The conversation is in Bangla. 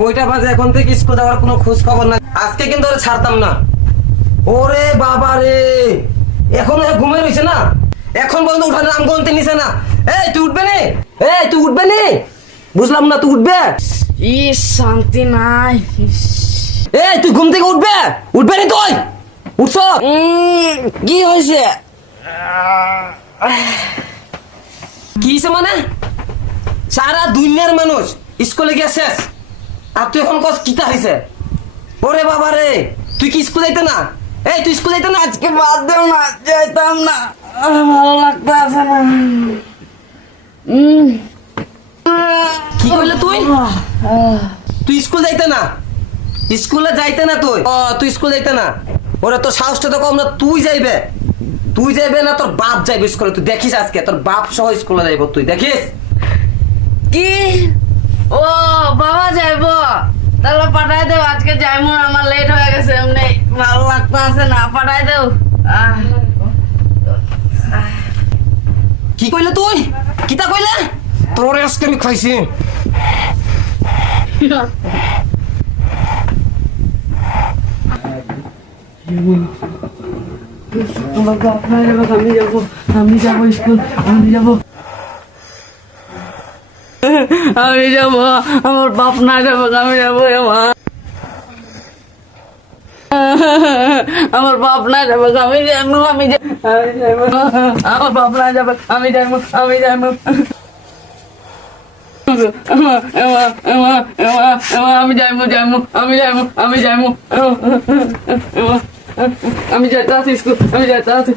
কয়টা বাজে এখন থেকে স্কুল যাওয়ার কোনো খোঁজ খবর নাই। আজকে কিন্তু ওরে ছাড়তাম না। ওরে বাবা রে, এখনো ঘুমে রয়েছে না, এখন পর্যন্ত উঠার নাম গন্তি নিছে না। এই তুই উঠবে নি? এই তুই উঠবে নি? বুঝলাম না, তুই উঠবে? ইস শান্তি নাই। এই তুই ঘুম থেকে উঠবে? উঠবে নি তুই? উঠছ? কি হয়েছে? কি হয়েছে মানে? সারা দুনিয়ার মানুষ স্কুলে গেছে আর তুই এখন কস কিতা হয়েছে? ওরে বাবা রে, তুই কি স্কুল যাইতে না? এই তুই স্কুল যাইতে না? আজকে বাদ দেও না, যাইতাম না, ভালো লাগতে আছে না। কি করলে তুই? তুই স্কুল যাইতে না? স্কুলে যাইতে না তুই? তুই স্কুল যাইতে না? ওরা তোর সাহসটা তো কম না, তুই যাইবে। তুই যাইবে না, তোর বাপ যাইবে স্কুলে। তুই দেখিস আজকে তোর বাপ সহ স্কুলে যাইব, তুই দেখিস। কি? ও বাবা যাইবো, তাহলে পাঠাই দেও। আজকে যাইমু, আমার লেট হয়ে গেছে, এমনি ভালো লাগতে আছে না, পাঠাই দেও। কি কইলে তুই? কিতা কইলে? তোর আজকে আমি খাইছি। আমার বাপ নাই যাবো, আমি যাবো স্কুল, আমি যাবো, আমার বাপ না যাবো, আমি যাবো। আমার বাপ না যাবো, আমি যাবো, আমার বাপ না যাবো, আমি যাবো, আমি যেতে আছি স্কুল, আমি যেতে আছি।